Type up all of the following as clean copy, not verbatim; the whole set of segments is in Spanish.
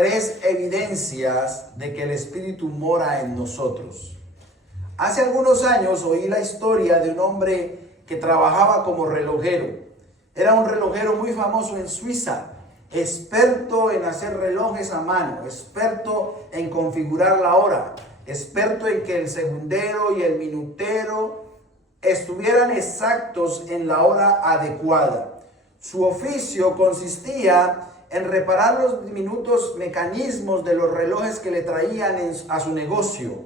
Tres evidencias de que el Espíritu mora en nosotros. Hace algunos años oí la historia de un hombre que trabajaba como relojero. Era un relojero muy famoso en Suiza, experto en hacer relojes a mano, experto en configurar la hora, experto en que el segundero y el minutero estuvieran exactos en la hora adecuada. Su oficio consistía en reparar los diminutos mecanismos de los relojes que le traían a su negocio,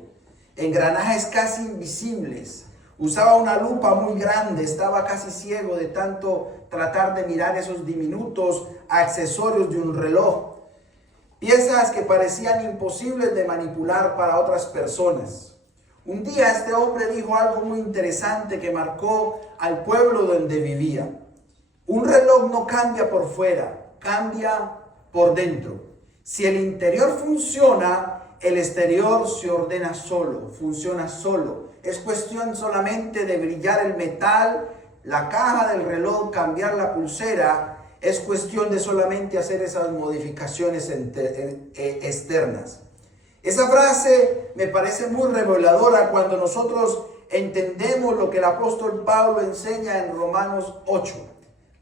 engranajes casi invisibles. Usaba una lupa muy grande, estaba casi ciego de tanto tratar de mirar esos diminutos accesorios de un reloj. Piezas que parecían imposibles de manipular para otras personas. Un día este hombre dijo algo muy interesante que marcó al pueblo donde vivía. Un reloj no cambia por fuera, cambia por dentro. Si el interior funciona, el exterior se ordena solo, funciona solo. Es cuestión solamente de brillar el metal, la caja del reloj, cambiar la pulsera. Es cuestión de solamente hacer esas modificaciones externas. Esa frase me parece muy reveladora cuando nosotros entendemos lo que el apóstol Pablo enseña en Romanos 8.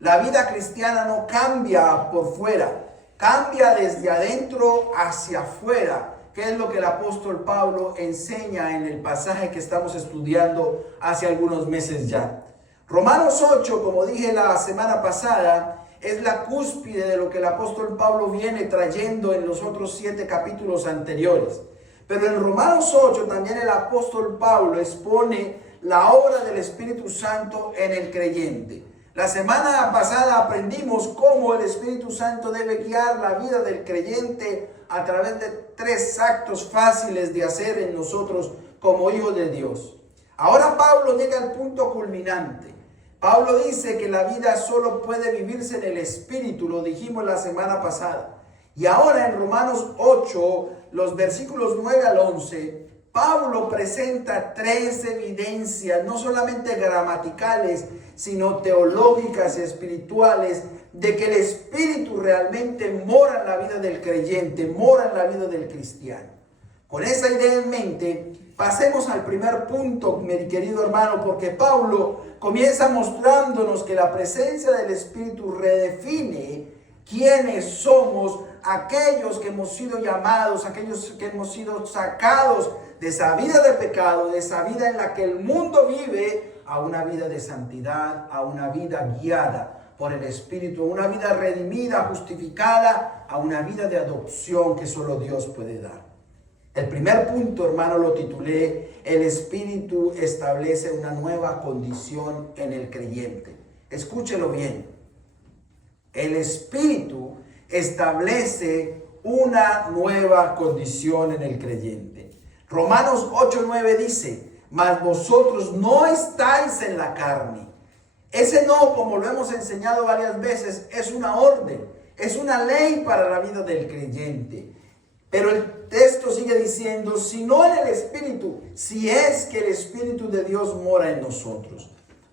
La vida cristiana no cambia por fuera, cambia desde adentro hacia afuera, que es lo que el apóstol Pablo enseña en el pasaje que estamos estudiando hace algunos meses ya. Romanos 8, como dije la semana pasada, es la cúspide de lo que el apóstol Pablo viene trayendo en los otros 7 capítulos anteriores. Pero en Romanos 8 también el apóstol Pablo expone la obra del Espíritu Santo en el creyente. La semana pasada aprendimos cómo el Espíritu Santo debe guiar la vida del creyente a través de 3 actos fáciles de hacer en nosotros como hijos de Dios. Ahora Pablo llega al punto culminante. Pablo dice que la vida solo puede vivirse en el Espíritu, lo dijimos la semana pasada. Y ahora en Romanos 8, los versículos 9 al 11, Pablo presenta 3 evidencias, no solamente gramaticales, sino teológicas y espirituales, de que el Espíritu realmente mora en la vida del creyente, mora en la vida del cristiano. Con esa idea en mente, pasemos al primer punto, mi querido hermano, porque Pablo comienza mostrándonos que la presencia del Espíritu redefine quiénes somos, aquellos que hemos sido llamados, aquellos que hemos sido sacados de esa vida de pecado, de esa vida en la que el mundo vive, a una vida de santidad, a una vida guiada por el Espíritu, a una vida redimida, justificada, a una vida de adopción que solo Dios puede dar. El primer punto, hermano, lo titulé: el Espíritu establece una nueva condición en el creyente. Escúchelo bien. El Espíritu establece una nueva condición en el creyente. Romanos 8:9 dice: mas vosotros no estáis en la carne. Ese no, como lo hemos enseñado varias veces, es una orden, es una ley para la vida del creyente. Pero el texto sigue diciendo, sino en el Espíritu, si es que el Espíritu de Dios mora en nosotros.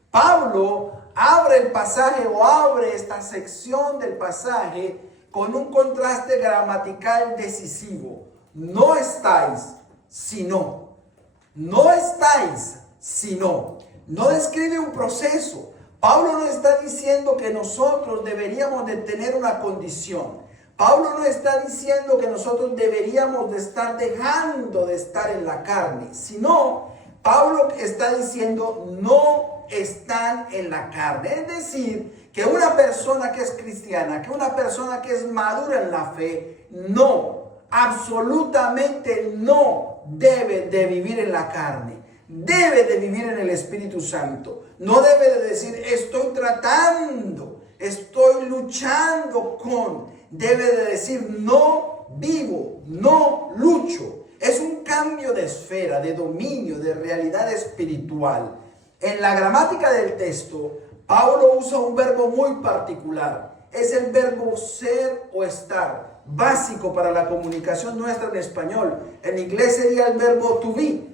Pablo abre el pasaje o abre esta sección del pasaje con un contraste gramatical decisivo. No estáis, sino. No estáis, sino. No describe un proceso. Pablo no está diciendo que nosotros deberíamos de tener una condición. Pablo no está diciendo que nosotros deberíamos de estar dejando de estar en la carne, sino Pablo está diciendo no están en la carne. Es decir, que una persona que es cristiana, que una persona que es madura en la fe, no, absolutamente no debe de vivir en la carne. Debe de vivir en el Espíritu Santo. No debe de decir estoy tratando, estoy luchando con. Debe de decir no vivo, no lucho. Es un cambio de esfera, de dominio, de realidad espiritual. En la gramática del texto, Pablo usa un verbo muy particular. Es el verbo ser o estar, básico para la comunicación nuestra en español. En inglés sería el verbo to be.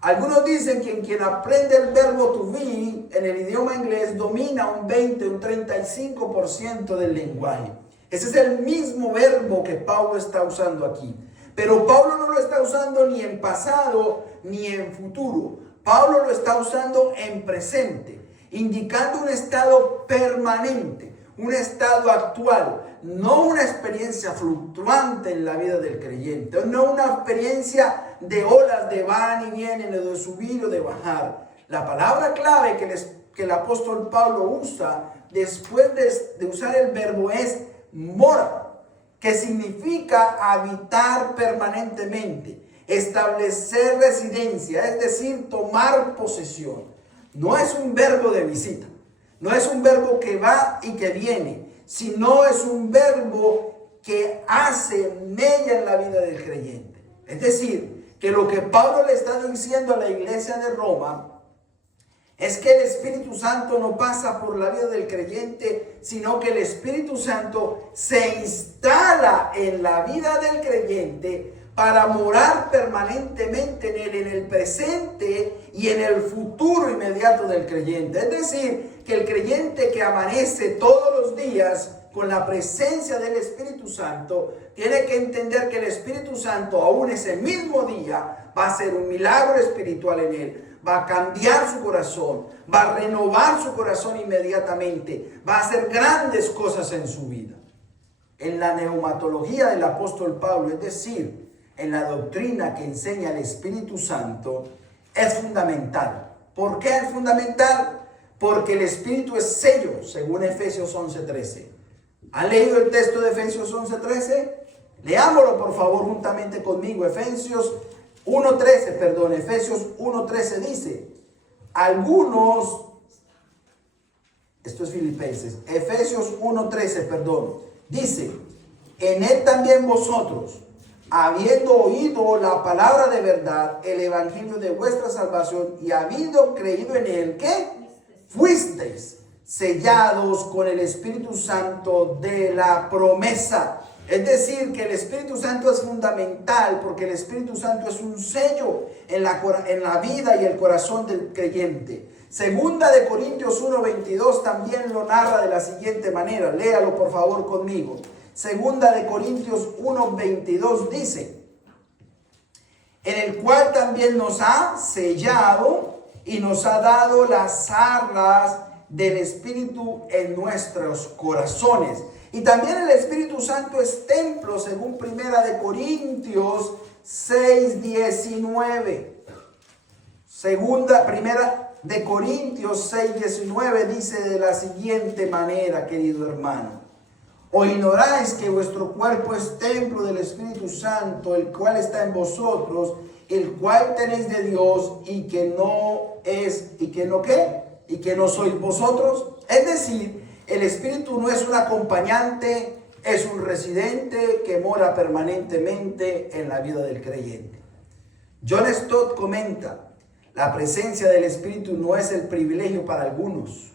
Algunos dicen que quien aprende el verbo to be en el idioma inglés domina un 20, un 35% del lenguaje. Ese es el mismo verbo que Pablo está usando aquí. Pero Pablo no lo está usando ni en pasado ni en futuro. Pablo lo está usando en presente, indicando un estado permanente, un estado actual, no una experiencia fluctuante en la vida del creyente, no una experiencia de olas de van y vienen, de subir o de bajar. La palabra clave que el apóstol Pablo usa después de usar el verbo es mora, que significa habitar permanentemente, establecer residencia, es decir, tomar posesión. No es un verbo de visita, no es un verbo que va y que viene, sino es un verbo que hace mella en la vida del creyente. Es decir, que lo que Pablo le está diciendo a la iglesia de Roma es que el Espíritu Santo no pasa por la vida del creyente, sino que el Espíritu Santo se instala en la vida del creyente para morar permanentemente en él, en el presente y en el futuro inmediato del creyente. Es decir, que el creyente que amanece todos los días con la presencia del Espíritu Santo, tiene que entender que el Espíritu Santo aún ese mismo día va a hacer un milagro espiritual en él. Va a cambiar su corazón, va a renovar su corazón inmediatamente, va a hacer grandes cosas en su vida. En la neumatología del apóstol Pablo, es decir, en la doctrina que enseña el Espíritu Santo, es fundamental. ¿Por qué es fundamental? Porque el Espíritu es sello, según Efesios 11:13. ¿Han leído el texto de Efesios 11:13? Leámoslo por favor juntamente conmigo. Efesios 1:13 dice, algunos, esto es Filipenses, Efesios 1:13, dice, en él también vosotros, habiendo oído la palabra de verdad, el evangelio de vuestra salvación, y habiendo creído en él, ¿qué? Fuisteis sellados con el Espíritu Santo de la promesa. Es decir, que el Espíritu Santo es fundamental porque el Espíritu Santo es un sello en la vida y el corazón del creyente. Segunda de Corintios 1:22 también lo narra de la siguiente manera. Léalo por favor conmigo. Segunda de Corintios 1:22 dice, en el cual también nos ha sellado y nos ha dado las arras del Espíritu en nuestros corazones. Y también el Espíritu Santo es templo, según Primera de Corintios 6:19. Primera de Corintios 6:19 dice de la siguiente manera, querido hermano. ¿O ignoráis que vuestro cuerpo es templo del Espíritu Santo, el cual está en vosotros, el cual tenéis de Dios y que no sois vosotros? Es decir, el Espíritu no es un acompañante, es un residente que mora permanentemente en la vida del creyente. John Stott comenta, la presencia del Espíritu no es el privilegio para algunos,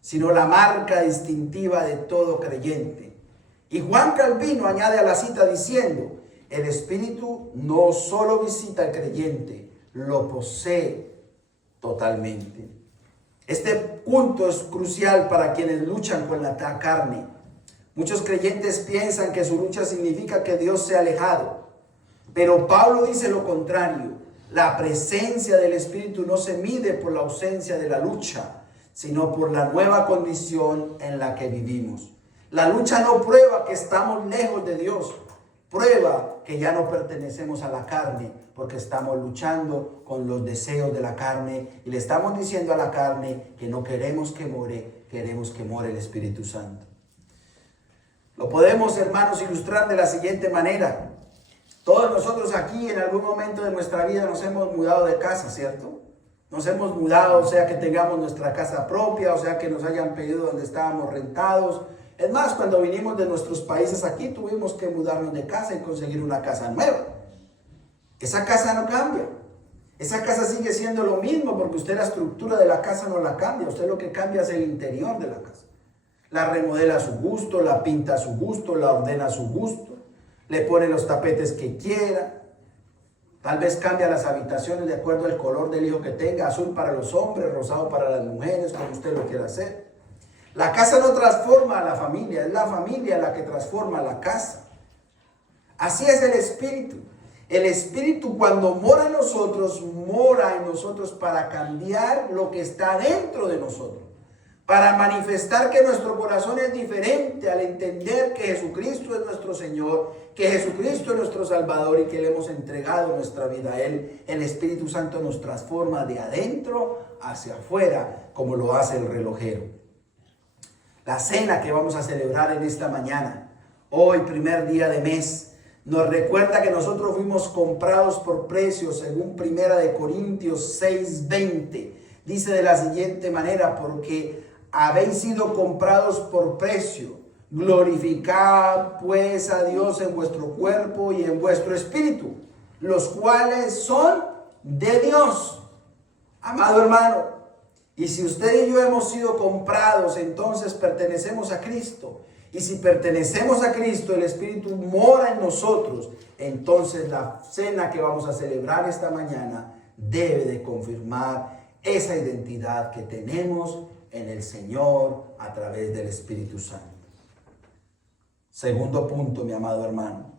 sino la marca distintiva de todo creyente. Y Juan Calvino añade a la cita diciendo, el Espíritu no solo visita al creyente, lo posee totalmente. Este punto es crucial para quienes luchan con la carne. Muchos creyentes piensan que su lucha significa que Dios se ha alejado. Pero Pablo dice lo contrario. La presencia del Espíritu no se mide por la ausencia de la lucha, sino por la nueva condición en la que vivimos. La lucha no prueba que estamos lejos de Dios. Prueba que ya no pertenecemos a la carne porque estamos luchando con los deseos de la carne y le estamos diciendo a la carne que no queremos que more, queremos que more el Espíritu Santo. Lo podemos, hermanos, ilustrar de la siguiente manera. Todos nosotros aquí en algún momento de nuestra vida nos hemos mudado de casa, ¿cierto? Nos hemos mudado, o sea que tengamos nuestra casa propia, o sea que nos hayan pedido donde estábamos rentados. Es más, cuando vinimos de nuestros países aquí, tuvimos que mudarnos de casa y conseguir una casa nueva. Esa casa no cambia. Esa casa sigue siendo lo mismo porque usted la estructura de la casa no la cambia. Usted lo que cambia es el interior de la casa. La remodela a su gusto, la pinta a su gusto, la ordena a su gusto. Le pone los tapetes que quiera. Tal vez cambia las habitaciones de acuerdo al color del hijo que tenga. Azul para los hombres, rosado para las mujeres, como usted lo quiera hacer. La casa no transforma a la familia, es la familia la que transforma la casa. Así es el Espíritu. El Espíritu cuando mora en nosotros para cambiar lo que está dentro de nosotros. Para manifestar que nuestro corazón es diferente al entender que Jesucristo es nuestro Señor, que Jesucristo es nuestro Salvador y que le hemos entregado nuestra vida a Él. El Espíritu Santo nos transforma de adentro hacia afuera, como lo hace el relojero. La cena que vamos a celebrar en esta mañana, hoy primer día de mes, nos recuerda que nosotros fuimos comprados por precio, según 1 Corintios 6:20. Dice de la siguiente manera: porque habéis sido comprados por precio. Glorificad pues a Dios en vuestro cuerpo y en vuestro espíritu, los cuales son de Dios. Amado hermano, y si usted y yo hemos sido comprados, entonces pertenecemos a Cristo. Y si pertenecemos a Cristo, el Espíritu mora en nosotros. Entonces la cena que vamos a celebrar esta mañana debe de confirmar esa identidad que tenemos en el Señor a través del Espíritu Santo. Segundo punto, mi amado hermano.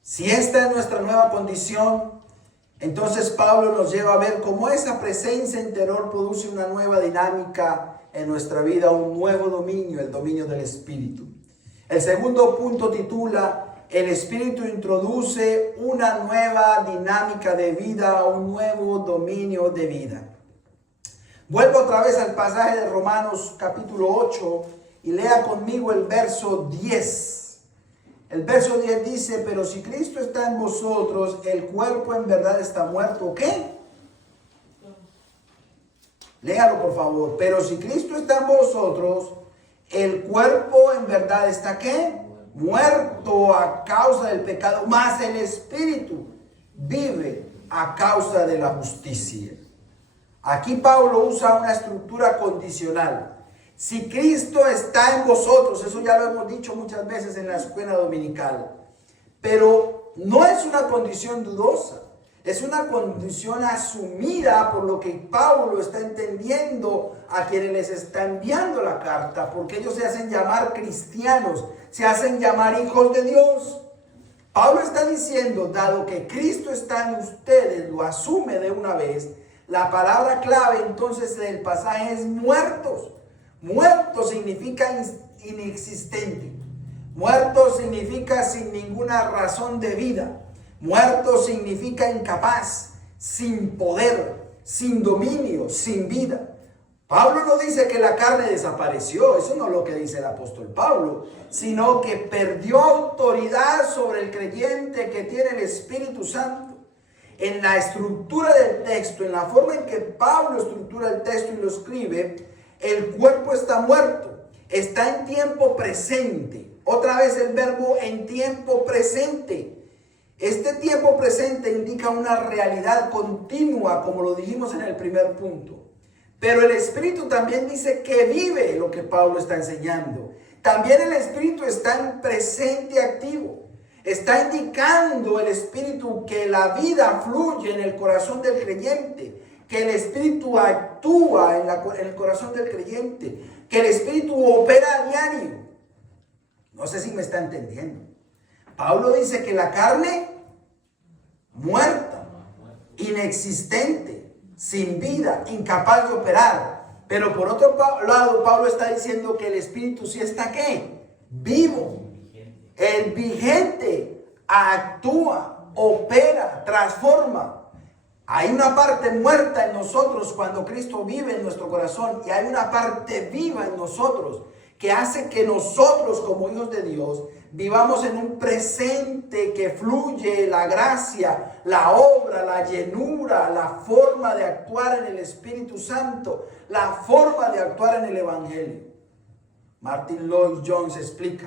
Si esta es nuestra nueva condición, entonces Pablo nos lleva a ver cómo esa presencia interior produce una nueva dinámica en nuestra vida, un nuevo dominio, el dominio del Espíritu. El segundo punto titula: el Espíritu introduce una nueva dinámica de vida, un nuevo dominio de vida. Vuelvo otra vez al pasaje de Romanos capítulo 8 y lea conmigo el verso 10. El verso 10 dice: pero si Cristo está en vosotros, el cuerpo en verdad está muerto. ¿Qué? Léalo por favor. Pero si Cristo está en vosotros, el cuerpo en verdad está ¿qué? Muerto a causa del pecado, mas el Espíritu vive a causa de la justicia. Aquí Pablo usa una estructura condicional. Si Cristo está en vosotros, eso ya lo hemos dicho muchas veces en la escuela dominical, pero no es una condición dudosa. Es una condición asumida por lo que Pablo está entendiendo a quienes les está enviando la carta, porque ellos se hacen llamar cristianos, se hacen llamar hijos de Dios. Pablo está diciendo, dado que Cristo está en ustedes, lo asume de una vez. La palabra clave entonces del pasaje es muertos. Muerto significa inexistente. Muerto significa sin ninguna razón de vida. Muerto significa incapaz, sin poder, sin dominio, sin vida. Pablo no dice que la carne desapareció, eso no es lo que dice el apóstol Pablo, sino que perdió autoridad sobre el creyente que tiene el Espíritu Santo. En la estructura del texto, en la forma en que Pablo estructura el texto y lo escribe, el cuerpo está muerto, está en tiempo presente. Otra vez el verbo en tiempo presente. Este tiempo presente indica una realidad continua, como lo dijimos en el primer punto. Pero el Espíritu también dice que vive lo que Pablo está enseñando. También el Espíritu está en presente activo. Está indicando el Espíritu que la vida fluye en el corazón del creyente, que el Espíritu actúa en el corazón del creyente, que el Espíritu opera a diario. No sé si me está entendiendo. Pablo dice que la carne muerta, inexistente, sin vida, incapaz de operar. Pero por otro lado, Pablo está diciendo que el Espíritu sí está ¿qué? Vivo. El vigente actúa, opera, transforma. Hay una parte muerta en nosotros cuando Cristo vive en nuestro corazón, y hay una parte viva en nosotros que hace que nosotros como hijos de Dios vivamos en un presente que fluye la gracia, la obra, la llenura, la forma de actuar en el Espíritu Santo, la forma de actuar en el Evangelio. Martin Lloyd Jones explica: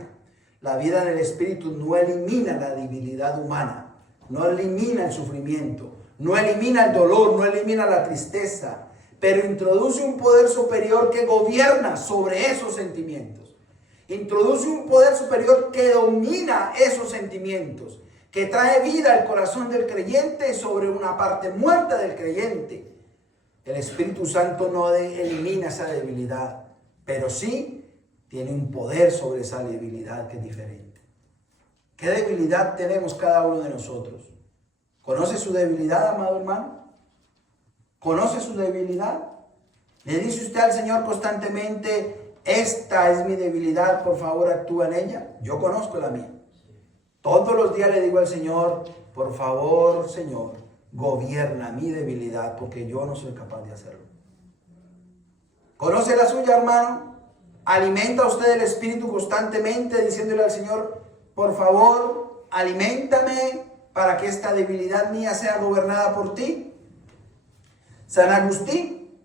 la vida en el Espíritu no elimina la debilidad humana, no elimina el sufrimiento, no elimina el dolor, no elimina la tristeza, pero introduce un poder superior que gobierna sobre esos sentimientos. Introduce un poder superior que domina esos sentimientos, que trae vida al corazón del creyente sobre una parte muerta del creyente. El Espíritu Santo no elimina esa debilidad, pero sí tiene un poder sobre esa debilidad que es diferente. ¿Qué debilidad tenemos cada uno de nosotros? ¿Conoce su debilidad, amado hermano? ¿Conoce su debilidad? ¿Le dice usted al Señor constantemente, esta es mi debilidad, por favor actúa en ella? Yo conozco la mía. Todos los días le digo al Señor, por favor, Señor, gobierna mi debilidad, porque yo no soy capaz de hacerlo. ¿Conoce la suya, hermano? ¿Alimenta usted el Espíritu constantemente diciéndole al Señor, por favor, aliméntame para que esta debilidad mía sea gobernada por ti? San Agustín,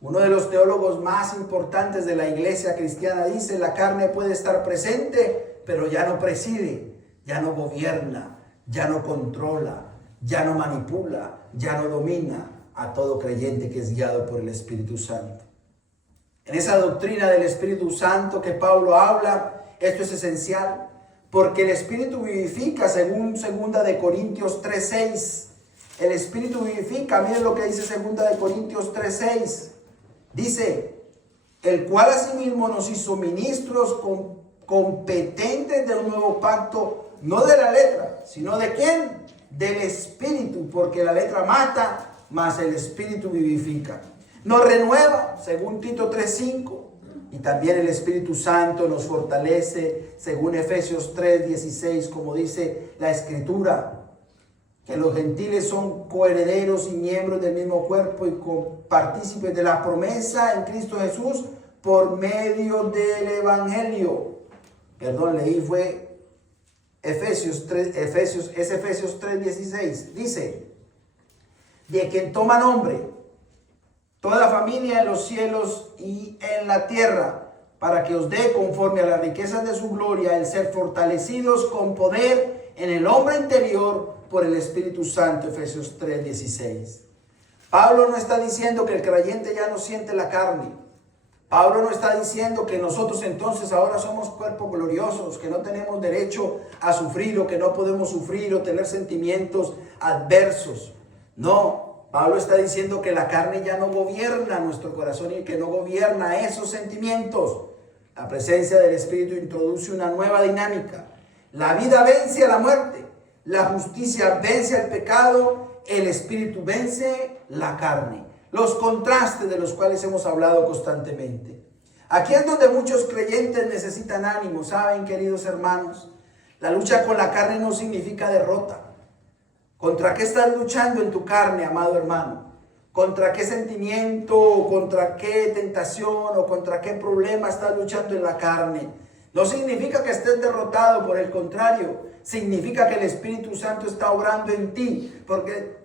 uno de los teólogos más importantes de la iglesia cristiana, dice, la carne puede estar presente, pero ya no preside, ya no gobierna, ya no controla, ya no manipula, ya no domina a todo creyente que es guiado por el Espíritu Santo. En esa doctrina del Espíritu Santo que Pablo habla, esto es esencial, porque el Espíritu vivifica, según 2 Corintios 3:6. El Espíritu vivifica, miren lo que dice 2 Corintios 3:6. Dice, el cual asimismo nos hizo ministros competentes de un nuevo pacto, no de la letra, sino ¿de quién? Del Espíritu, porque la letra mata, mas el Espíritu vivifica. Nos renueva, según Tito 3:5, y también el Espíritu Santo nos fortalece, según Efesios 3:16, como dice la Escritura, que los gentiles son coherederos y miembros del mismo cuerpo y partícipes de la promesa en Cristo Jesús por medio del Evangelio. Perdón, leí fue Efesios 3:16. Dice, de quien toma nombre toda familia en los cielos y en la tierra, para que os dé conforme a las riquezas de su gloria el ser fortalecidos con poder en el hombre interior por el Espíritu Santo. Efesios 3:16. Pablo no está diciendo que el creyente ya no siente la carne. Pablo no está diciendo que nosotros entonces ahora somos cuerpos gloriosos, que no tenemos derecho a sufrir o que no podemos sufrir o tener sentimientos adversos. No, Pablo está diciendo que la carne ya no gobierna nuestro corazón y que no gobierna esos sentimientos. La presencia del Espíritu introduce una nueva dinámica. La vida vence a la muerte, la justicia vence al pecado, el Espíritu vence la carne. Los contrastes de los cuales hemos hablado constantemente. Aquí es donde muchos creyentes necesitan ánimo, ¿saben, queridos hermanos? La lucha con la carne no significa derrota. ¿Contra qué estás luchando en tu carne, amado hermano? ¿Contra qué sentimiento, o contra qué tentación, o contra qué problema estás luchando en la carne? No significa que estés derrotado, por el contrario, significa que el Espíritu Santo está obrando en ti, porque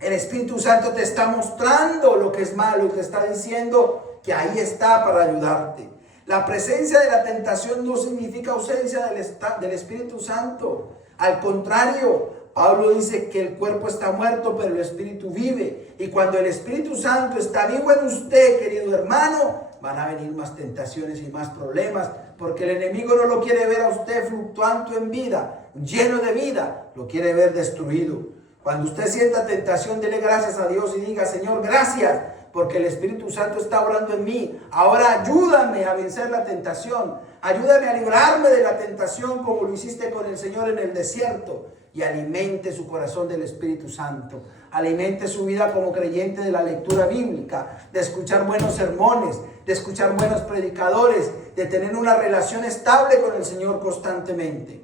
el Espíritu Santo te está mostrando lo que es malo y te está diciendo que ahí está para ayudarte. La presencia de la tentación no significa ausencia del Espíritu Santo. Al contrario, Pablo dice que el cuerpo está muerto, pero el Espíritu vive. Y cuando el Espíritu Santo está vivo en usted, querido hermano, van a venir más tentaciones y más problemas, porque el enemigo no lo quiere ver a usted fluctuando en vida, lleno de vida, lo quiere ver destruido. Cuando usted sienta tentación, dele gracias a Dios y diga, Señor, gracias, porque el Espíritu Santo está obrando en mí. Ahora ayúdame a vencer la tentación. Ayúdame a librarme de la tentación como lo hiciste con el Señor en el desierto. Y alimente su corazón del Espíritu Santo. Alimente su vida como creyente de la lectura bíblica, de escuchar buenos sermones, de escuchar buenos predicadores, de tener una relación estable con el Señor constantemente.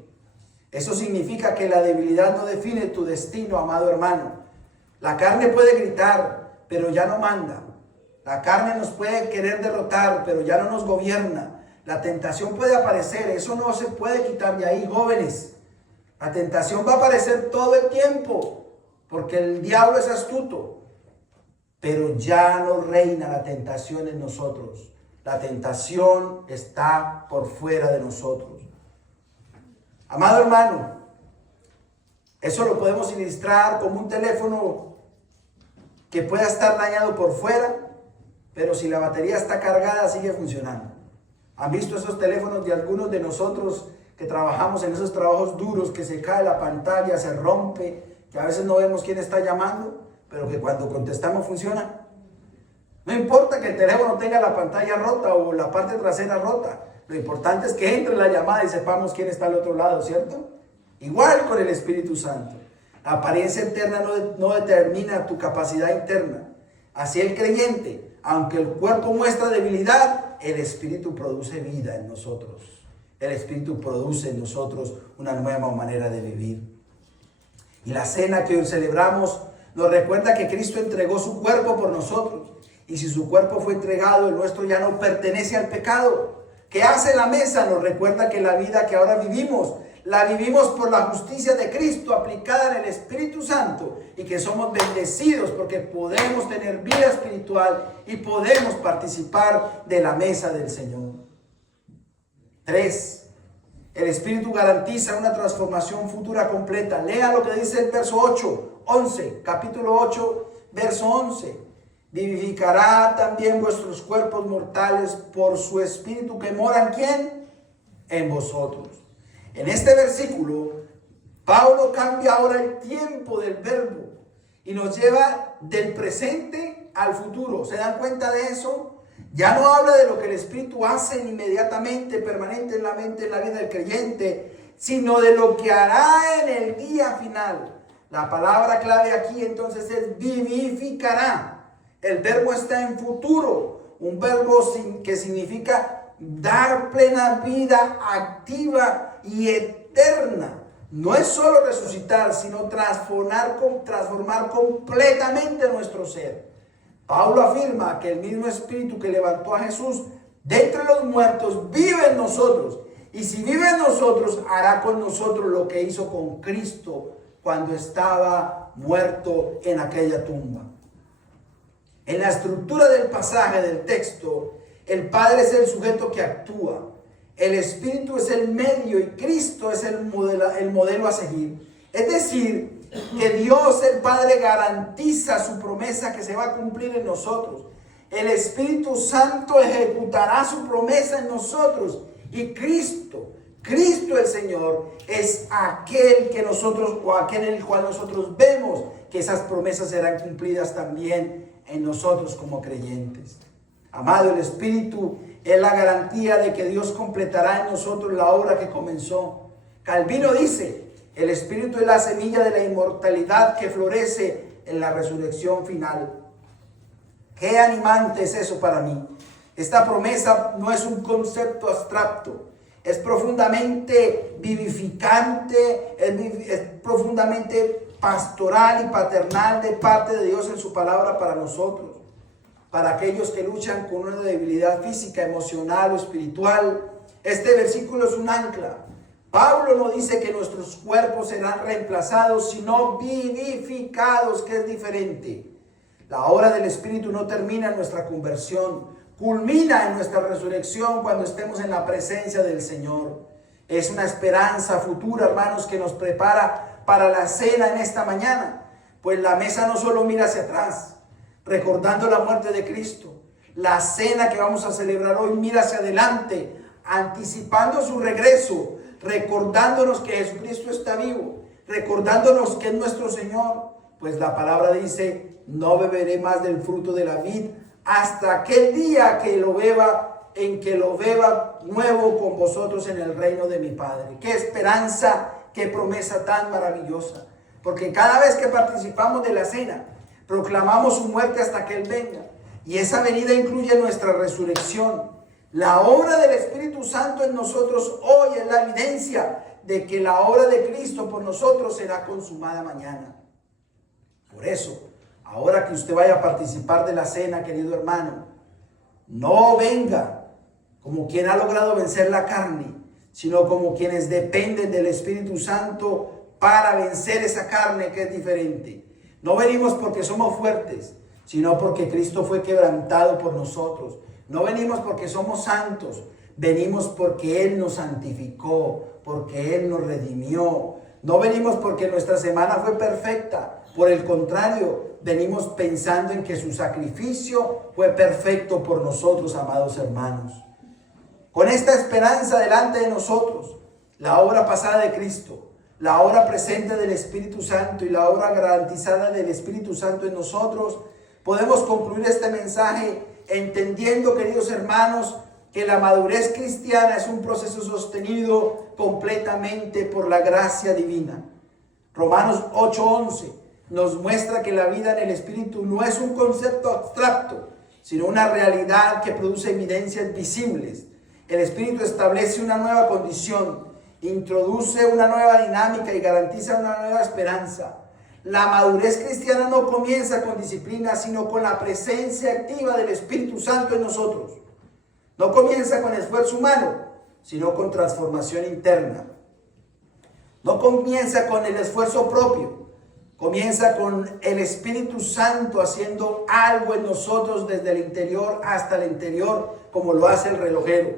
Eso significa que la debilidad no define tu destino, amado hermano. La carne puede gritar, pero ya no manda. La carne nos puede querer derrotar, pero ya no nos gobierna. La tentación puede aparecer, eso no se puede quitar de ahí, jóvenes. La tentación va a aparecer todo el tiempo, porque el diablo es astuto. Pero ya no reina la tentación en nosotros. La tentación está por fuera de nosotros. Amado hermano, eso lo podemos ilustrar como un teléfono que pueda estar dañado por fuera, pero si la batería está cargada sigue funcionando. ¿Han visto esos teléfonos de algunos de nosotros que trabajamos en esos trabajos duros, que se cae la pantalla, se rompe, que a veces no vemos quién está llamando, pero que cuando contestamos funciona? No importa que el teléfono tenga la pantalla rota o la parte trasera rota. Lo importante es que entre la llamada y sepamos quién está al otro lado, ¿cierto? Igual con el Espíritu Santo. La apariencia externa no determina tu capacidad interna. Así el creyente, aunque el cuerpo muestra debilidad, el Espíritu produce vida en nosotros. El Espíritu produce en nosotros una nueva manera de vivir. Y la cena que hoy celebramos nos recuerda que Cristo entregó su cuerpo por nosotros. Y si su cuerpo fue entregado, el nuestro ya no pertenece al pecado. ¿Qué hace la mesa? Nos recuerda que la vida que ahora vivimos, la vivimos por la justicia de Cristo aplicada en el Espíritu Santo, y que somos bendecidos porque podemos tener vida espiritual y podemos participar de la mesa del Señor. 3. El Espíritu garantiza una transformación futura completa. Lea lo que dice el verso 11, capítulo 8, verso 11. Vivificará también vuestros cuerpos mortales por su Espíritu que mora ¿en quién? En vosotros. En este versículo, Pablo cambia ahora el tiempo del verbo y nos lleva del presente al futuro. ¿Se dan cuenta de eso? Ya no habla de lo que el Espíritu hace inmediatamente, permanente en la mente, en la vida del creyente, sino de lo que hará en el día final. La palabra clave aquí entonces es vivificará. El verbo está en futuro, un verbo que significa dar plena vida activa y eterna. No es solo resucitar, sino transformar completamente nuestro ser. Pablo afirma que el mismo Espíritu que levantó a Jesús de entre los muertos vive en nosotros. Y si vive en nosotros, hará con nosotros lo que hizo con Cristo cuando estaba muerto en aquella tumba. En la estructura del pasaje del texto, el Padre es el sujeto que actúa, el Espíritu es el medio y Cristo es el modelo a seguir. Es decir, que Dios el Padre garantiza su promesa que se va a cumplir en nosotros. El Espíritu Santo ejecutará su promesa en nosotros. Y Cristo el Señor, es aquel que nosotros, o aquel en el cual nosotros vemos que esas promesas serán cumplidas también en nosotros como creyentes. Amado, el Espíritu es la garantía de que Dios completará en nosotros la obra que comenzó. Calvino dice, el Espíritu es la semilla de la inmortalidad que florece en la resurrección final. Qué animante es eso para mí. Esta promesa no es un concepto abstracto, es profundamente vivificante, es profundamente pastoral y paternal de parte de Dios en su palabra para nosotros. Para aquellos que luchan con una debilidad física, emocional o espiritual, este versículo es un ancla. Pablo no dice que nuestros cuerpos serán reemplazados, sino vivificados, que es diferente. La obra del Espíritu no termina en nuestra conversión, culmina en nuestra resurrección cuando estemos en la presencia del Señor. Es una esperanza futura, hermanos, que nos prepara para la cena en esta mañana. Pues la mesa no solo mira hacia atrás, recordando la muerte de Cristo. La cena que vamos a celebrar hoy mira hacia adelante, anticipando su regreso, recordándonos que Jesucristo está vivo, recordándonos que es nuestro Señor. Pues la palabra dice, no beberé más del fruto de la vid hasta aquel día que lo beba nuevo con vosotros en el reino de mi Padre. Qué esperanza, qué promesa tan maravillosa. Porque cada vez que participamos de la cena, proclamamos su muerte hasta que Él venga. Y esa venida incluye nuestra resurrección. La obra del Espíritu Santo en nosotros hoy es la evidencia de que la obra de Cristo por nosotros será consumada mañana. Por eso, ahora que usted vaya a participar de la cena, querido hermano, no venga como quien ha logrado vencer la carne, sino como quienes dependen del Espíritu Santo para vencer esa carne que es diferente. No venimos porque somos fuertes, sino porque Cristo fue quebrantado por nosotros. No venimos porque somos santos, venimos porque Él nos santificó, porque Él nos redimió. No venimos porque nuestra semana fue perfecta, por el contrario, venimos pensando en que su sacrificio fue perfecto por nosotros, amados hermanos. Con esta esperanza delante de nosotros, la obra pasada de Cristo, la obra presente del Espíritu Santo y la obra garantizada del Espíritu Santo en nosotros, podemos concluir este mensaje entendiendo, queridos hermanos, que la madurez cristiana es un proceso sostenido completamente por la gracia divina. Romanos 8:11 nos muestra que la vida en el Espíritu no es un concepto abstracto, sino una realidad que produce evidencias visibles. El Espíritu establece una nueva condición, introduce una nueva dinámica y garantiza una nueva esperanza. La madurez cristiana no comienza con disciplina, sino con la presencia activa del Espíritu Santo en nosotros. No comienza con esfuerzo humano, sino con transformación interna. No comienza con el esfuerzo propio, comienza con el Espíritu Santo haciendo algo en nosotros desde el interior hasta el interior, como lo hace el relojero.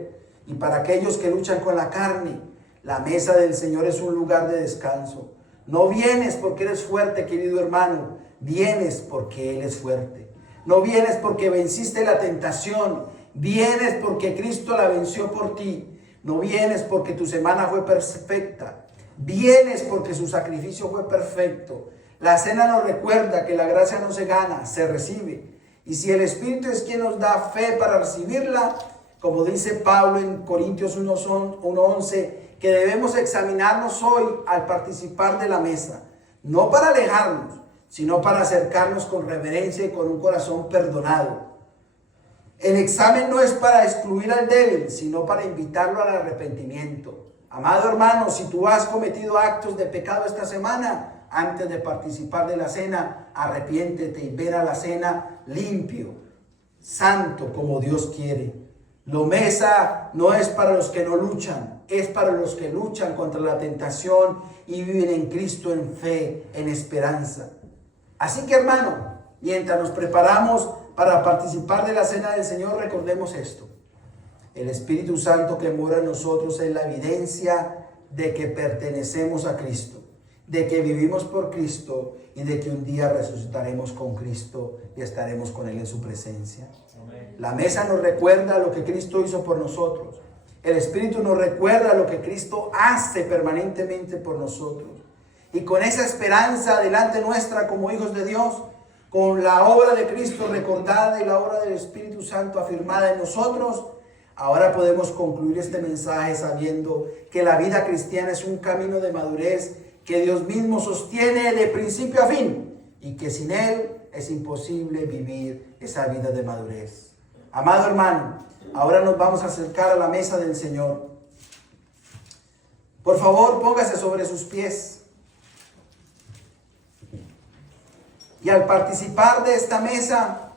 Y para aquellos que luchan con la carne, la mesa del Señor es un lugar de descanso. No vienes porque eres fuerte, querido hermano, vienes porque Él es fuerte. No vienes porque venciste la tentación, vienes porque Cristo la venció por ti. No vienes porque tu semana fue perfecta, vienes porque su sacrificio fue perfecto. La cena nos recuerda que la gracia no se gana, se recibe. Y si el Espíritu es quien nos da fe para recibirla, como dice Pablo en Corintios 1:11, que debemos examinarnos hoy al participar de la mesa, no para alejarnos, sino para acercarnos con reverencia y con un corazón perdonado. El examen no es para excluir al débil, sino para invitarlo al arrepentimiento. Amado hermano, si tú has cometido actos de pecado esta semana, antes de participar de la cena, arrepiéntete y ven a la cena limpio, santo como Dios quiere. La mesa no es para los que no luchan, es para los que luchan contra la tentación y viven en Cristo en fe, en esperanza. Así que, hermano, mientras nos preparamos para participar de la cena del Señor, recordemos esto. El Espíritu Santo que mora en nosotros es la evidencia de que pertenecemos a Cristo, de que vivimos por Cristo y de que un día resucitaremos con Cristo y estaremos con Él en su presencia. Amén. La mesa nos recuerda lo que Cristo hizo por nosotros. El Espíritu nos recuerda lo que Cristo hace permanentemente por nosotros. Y con esa esperanza delante nuestra como hijos de Dios, con la obra de Cristo recordada y la obra del Espíritu Santo afirmada en nosotros, ahora podemos concluir este mensaje sabiendo que la vida cristiana es un camino de madurez que Dios mismo sostiene de principio a fin y que sin Él es imposible vivir esa vida de madurez. Amado hermano, ahora nos vamos a acercar a la mesa del Señor. Por favor, póngase sobre sus pies. Y al participar de esta mesa,